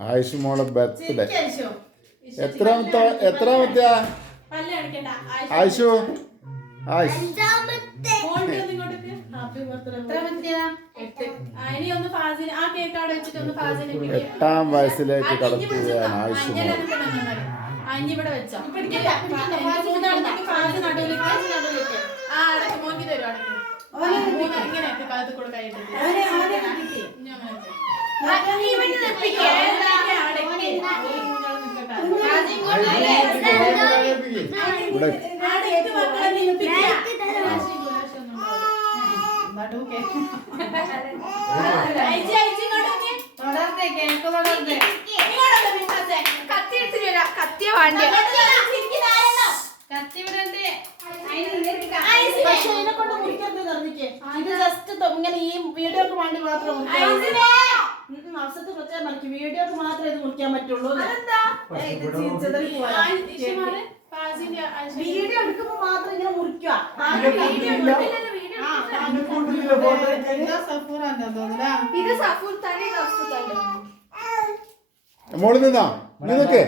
ആയുഷ് മോളെ ബർത്ത്ഡേ എത്രാമത്തെ എത്രാമത്തെ. ആയിഷ- ആയുഷു എട്ടാം. വയസ്സിലേക്ക് ഇങ്ങോട്ടേക്ക്. ആയുഷ് മോൾ വെച്ചിട്ട് ഒന്ന് മിണ്ടാത്തെ. കത്തിയ വേണ്ടി പക്ഷേ ഇതിനെ കൊണ്ട് മുറിക്കരുത് നിർമ്മിക്ക്. ഇത് ജസ്റ്റ് ഇങ്ങനെ ഈ വീഡിയോക്ക് വേണ്ടി മാത്രം അവസരത്തിൽ വെച്ചാൽ മറിക്ക് വീഡിയോക്ക് മാത്രമേ ഇത് മുറിക്കാൻ പറ്റുള്ളൂ വീഡിയോ എടുക്കുമ്പോ മാത്രം ഇങ്ങനെ മുറിക്കുക ഇത് സഫൂർ തന്നെ മോളിൽ നിന്നാ? നീ നിക്ക്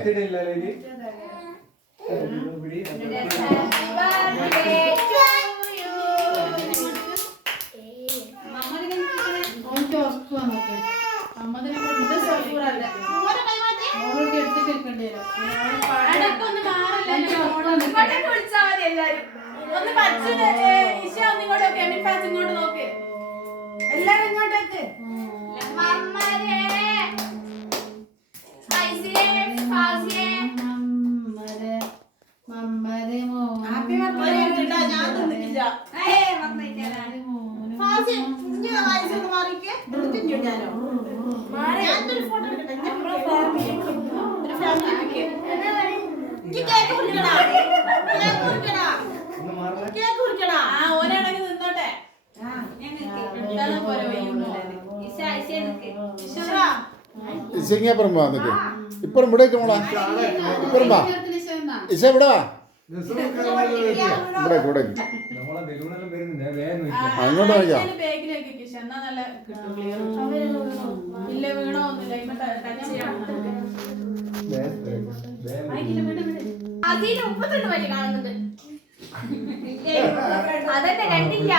ഇങ്ങോട്ടേക്ക് വിളിച്ചാൽ മതി എല്ലാരും ഒന്ന് പച്ച ഇഷ ഒന്ന് ഇങ്ങോട്ട് നോക്ക്. എമിൻ ഫാസ് ഇങ്ങോട്ട് നോക്ക്. എല്ലാരും ഇങ്ങോട്ടേക്ക് മമ്മരെ ഐസിലെ ഇശങ്ങിയപ്പുറം വാ നിക്ക് ഇപ്പുറം ഇവിടേക്ക് മോളാ ഇപ്പുറം വാ ഇശ ഇവിടെ വാ വേഗം ആ, അങ്ങോട്ട് അതിന് മുപ്പത്തൊന്ന് വഴി കാണുന്നുണ്ട്. അതന്നെ ഒന്നുമില്ല.